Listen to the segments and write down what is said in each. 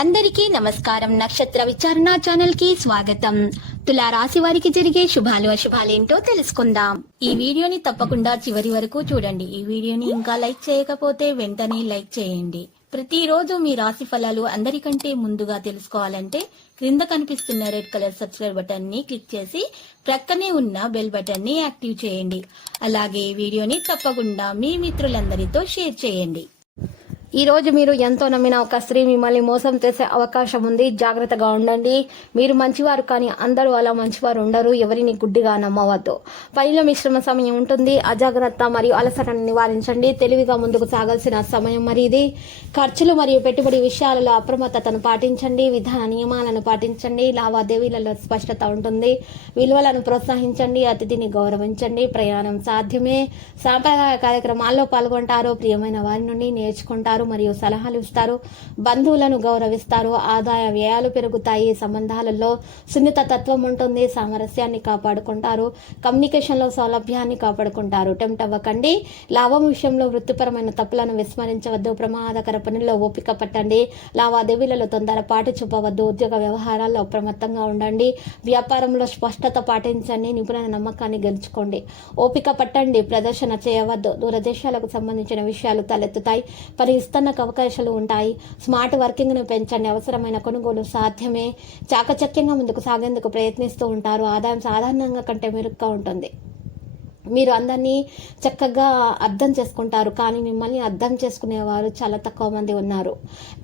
అందరికీ నమస్కారం. నక్షత్ర విచారణ ఛానల్ కి స్వాగతం. తులా రాశి వారికి జరిగే శుభాలు అశుభాలేంటో తెలుసుకుందాం. ఈ వీడియోని తప్పకుండా చివరి వరకు చూడండి. ఈ వీడియోని ఇంకా లైక్ చేయకపోతే వెంటనే లైక్ చేయండి. ప్రతిరోజు మీ రాశి ఫలాలు అందరికంటే ముందుగా తెలుసుకోవాలంటే క్రింద కనిపిస్తున్న రెడ్ కలర్ సబ్స్క్రైబ్ బటన్ ని క్లిక్ చేసి ప్రక్కనే ఉన్న బెల్ బటన్ ని యాక్టివ్ చేయండి. అలాగే ఈ వీడియోని తప్పకుండా మీ మిత్రులందరితో షేర్ చేయండి. ఈ రోజు మీరు ఎంతో నమ్మిన ఒక స్త్రీ మిమ్మల్ని మోసం చేసే అవకాశం ఉంది. జాగ్రత్తగా ఉండండి. మీరు మంచివారు, కానీ అందరూ అలా మంచివారు ఉండరు. ఎవరిని గుడ్డిగా నమ్మవద్దు. పనిలో మిశ్రమ సమయం ఉంటుంది. అజాగ్రత్త మరియు అలసటను నివారించండి. తెలివిగా ముందుకు సాగాల్సిన సమయం మరి ఇది. ఖర్చులు మరియు పెట్టుబడి విషయాలలో అప్రమత్తతను పాటించండి. విధాన నియమాలను పాటించండి. లావాదేవీలలో స్పష్టత ఉంటుంది. విలువలను ప్రోత్సహించండి. అతిథిని గౌరవించండి. ప్రయాణం సాధ్యమే. సాంప్రదాయ కార్యక్రమాల్లో పాల్గొంటారు. ప్రియమైన వారి నుండి నేర్చుకుంటారు మరియు సలహాలు ఇస్తారు. బంధువులను గౌరవిస్తారు. ఆదాయ వ్యయాలు పెరుగుతాయి. సంబంధాలలో సున్నిత తత్వం ఉంటుంది. సామరస్యాన్ని కాపాడుకుంటారు. కమ్యూనికేషన్ లో సౌలభ్యాన్ని కాపాడుకుంటారు. టెంప్ట్ అవ్వకండి. లాభం విషయంలో వృత్తిపరమైన తప్పులను విస్మరించవద్దు. ప్రమాదకర పనుల్లో ఓపిక పట్టండి. లావాదేవీలలో తొందరపాటు చూపవద్దు. ఉద్యోగ వ్యవహారాల్లో అప్రమత్తంగా ఉండండి. వ్యాపారంలో స్పష్టత పాటించండి. నిపుణుల నమ్మకాన్ని గెలుచుకోండి. ఓపిక పట్టండి. ప్రదర్శన చేయవద్దు. దూరదేశాలకు సంబంధించిన విషయాలు తలెత్తుతాయి. పని విస్తరణకు అవకాశాలు ఉంటాయి. స్మార్ట్ వర్కింగ్ ను పెంచండి. అవసరమైన కొనుగోలు సాధ్యమే. చాకచక్యంగా ముందుకు సాగేందుకు ప్రయత్నిస్తూ ఉంటారు. ఆదాయం సాధారణంగా కంటే మెరుగ్గా ఉంటుంది. మీరు అందరినీ చక్కగా అర్థం చేసుకుంటారు, కానీ మిమ్మల్ని అర్థం చేసుకునేవారు చాలా తక్కువ మంది ఉన్నారు.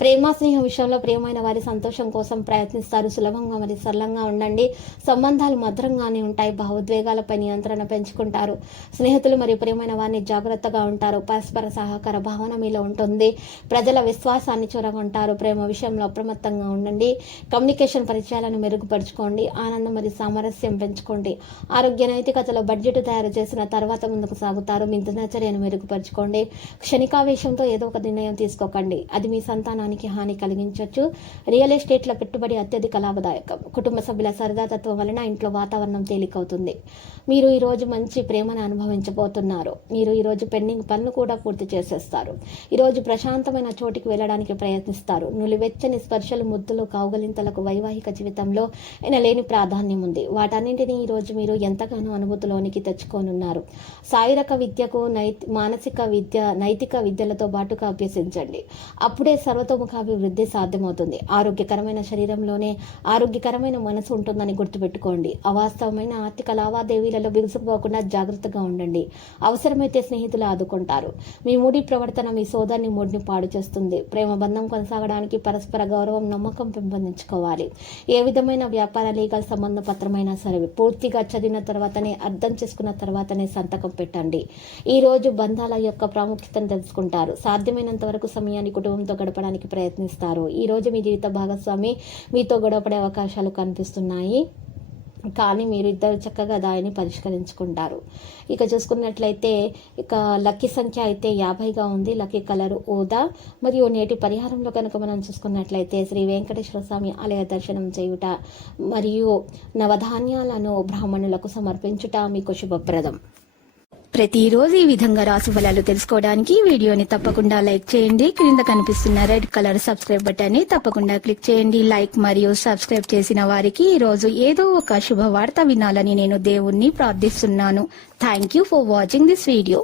ప్రేమ స్నేహ విషయంలో ప్రియమైన వారి సంతోషం కోసం ప్రయత్నిస్తారు. సులభంగా మరియు సరళంగా ఉండండి. సంబంధాలు మధురంగానే ఉంటాయి. భావోద్వేగాలపై నియంత్రణ పెంచుకుంటారు. స్నేహితులు మరియు ప్రియమైన వారిని జాగ్రత్తగా ఉంటారు. పరస్పర సహకార భావన మీలో ఉంటుంది. ప్రజల విశ్వాసాన్ని చూరగొంటారు. ప్రేమ విషయంలో అప్రమత్తంగా ఉండండి. కమ్యూనికేషన్ పరిచయాలను మెరుగుపరుచుకోండి. ఆనందం మరియు సామరస్యం పెంచుకోండి. ఆరోగ్య నైతికతలో బడ్జెట్ తయారు చేసిన తర్వాత ముందుకు సాగుతారు. మీ దినచర్యను మెరుగుపరచుకోండి. క్షణికావేశంతో ఏదో ఒక నిర్ణయం తీసుకోకండి. అది మీ సంతానానికి హాని కలిగించవచ్చు. రియల్ ఎస్టేట్ల పెట్టుబడి అత్యధిక లాభదాయకం. కుటుంబ సభ్యుల సరదాతత్వం వలన ఇంట్లో వాతావరణం తేలికవుతుంది. మీరు ఈ రోజు మంచి ప్రేమను అనుభవించబోతున్నారు. మీరు ఈ రోజు పెండింగ్ పనులు కూడా పూర్తి చేసేస్తారు. ఈ రోజు ప్రశాంతమైన చోటికి వెళ్ళడానికి ప్రయత్నిస్తారు. నులివెచ్చని స్పర్శలు, ముద్దులు, కౌగలింతలకు వైవాహిక జీవితంలో లేని ప్రాధాన్యం ఉంది. వాటన్నింటినీ ఈ రోజు మీరు ఎంతగానో అనుభూతిలోనికి తెచ్చుకోనున్నారు. శారీరక విద్యకు మానసిక విద్య, నైతిక విద్యలతో పాటుగా అభ్యసించండి. అప్పుడే సర్వతోముఖాభివృద్ధి సాధ్యమవుతుంది. ఆరోగ్యకరమైన శరీరంలోనే ఆరోగ్యకరమైన మనసు ఉంటుందని గుర్తుపెట్టుకోండి. అవాస్తవమైన ఆర్థిక లావాదేవీలలో బిగుసుకుపోకుండా జాగ్రత్తగా ఉండండి. అవసరమైతే స్నేహితులు ఆదుకుంటారు. మీ మూడి ప్రవర్తన మీ సోదరుని మూడిని పాడు చేస్తుంది. ప్రేమ బంధం కొనసాగడానికి పరస్పర గౌరవం, నమ్మకం పెంపొందించుకోవాలి. ఏ విధమైన వ్యాపార లీగల్ సంబంధ పత్రమైనా సరే పూర్తిగా చదివిన తర్వాతనే, అర్థం చేసుకున్న తర్వాతనే సంతకం పెట్టండి. ఈ రోజు బంధాల యొక్క ప్రాముఖ్యతను తెలుసుకుంటారు. సాధ్యమైనంత వరకు సమయాన్ని కుటుంబంతో గడపడానికి ప్రయత్నిస్తారు. ఈ రోజు మీ జీవిత భాగస్వామి మీతో గొడవపడే అవకాశాలు కనిపిస్తున్నాయి, కానీ మీరు ఇద్దరు చక్కగా దానిని పరిష్కరించుకుంటారు. ఇక చూసుకున్నట్లయితే లక్కీ సంఖ్య అయితే 50గా ఉంది. లక్కీ కలర్ ఊదా. మరియు నేటి పరిహారంలో కనుక మనం చూసుకున్నట్లయితే శ్రీ వెంకటేశ్వర స్వామి ఆలయ దర్శనం చేయుట మరియు నవధాన్యాలను బ్రాహ్మణులకు సమర్పించుట మీకు శుభప్రదం. ప్రతిరోజు ఈ విధంగా రాశి ఫలాలు తెలుసుకోవడానికి వీడియోని తప్పకుండా లైక్ చేయండి. క్రింద కనిపిస్తున్న రెడ్ కలర్ సబ్స్క్రైబ్ బటన్ ని తప్పకుండా క్లిక్ చేయండి. లైక్ మరియు సబ్స్క్రైబ్ చేసిన వారికి ఈ రోజు ఏదో ఒక శుభవార్త వినాలని నేను దేవుణ్ణి ప్రార్థిస్తున్నాను. Thank you for watching this video.